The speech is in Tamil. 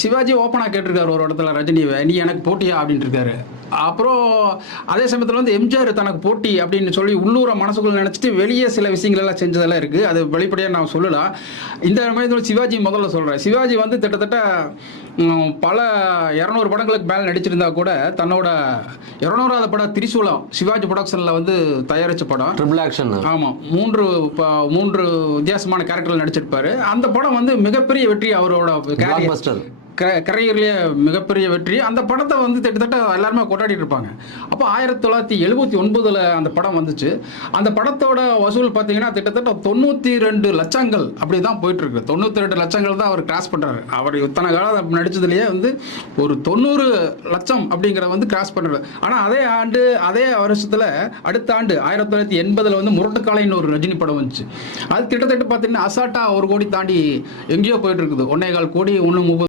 சிவாஜி ஓப்பனா கேட்டிருக்காரு ஒரு இடத்துல ரஜினியை, "நீ எனக்கு போட்டியா?" அப்படின்ட்டு இருக்காரு. அப்புறம் அதே சமயத்துல வந்து எம்ஜிஆர் தனக்கு போட்டி அப்படின்னு சொல்லி உள்ளூர மனசுக்குள்ள நினைச்சிட்டு வெளியே சில விஷயங்கள் எல்லாம் செஞ்சதெல்லாம் இருக்கு. அது வெளிப்படையா நான் சொல்லலாம். இந்த சமயத்துல சிவாஜி முதல்ல சொல்றேன். சிவாஜி வந்து கிட்டத்தட்ட பல 200 படங்களுக்கு மேல நடிச்சிருந்தா கூட தன்னோட 200வது படம் திரிசூலம் சிவாஜி புரொடக்ஷன்ல வந்து தயாரிச்ச படம். Triple action. ஆமா. 3 வித்தியாசமான கேரக்டர்ல நடிச்சிருப்பாரு. அந்த படம் வந்து மிகப்பெரிய வெற்றி அவரோட பிளாக்பஸ்டர். கரையர்லயே மிகப்பெரிய வெற்றி. அந்த படத்தை வந்து கிட்டத்தட்ட எல்லாருமே கொண்டாடிட்டு இருப்பாங்க. அப்போ 1979ல் அந்த படம் வந்துச்சு. அந்த படத்தோட வசூல் பார்த்தீங்கன்னா கிட்டத்தட்ட 92 லட்சங்கள் அப்படி தான் போயிட்டு இருக்கு. 92 லட்சங்கள் தான் அவர் கிராஸ் பண்றாரு. அவர் இத்தனை காலம் நடிச்சதுலயே வந்து ஒரு 90 லட்சம் அப்படிங்கிற வந்து கிராஸ் பண்றாரு. ஆனா அதே ஆண்டு அதே வருஷத்துல அடுத்த ஆண்டு 1980ல் வந்து முரட்டுக்காலைன்னு ஒரு ரஜினி படம் வந்துச்சு. அது கிட்டத்தட்ட பார்த்தீங்கன்னா அசால்ட்டா 1 கோடி தாண்டி எங்கேயோ போயிட்டு இருக்குது. 1.25 கோடி 1.30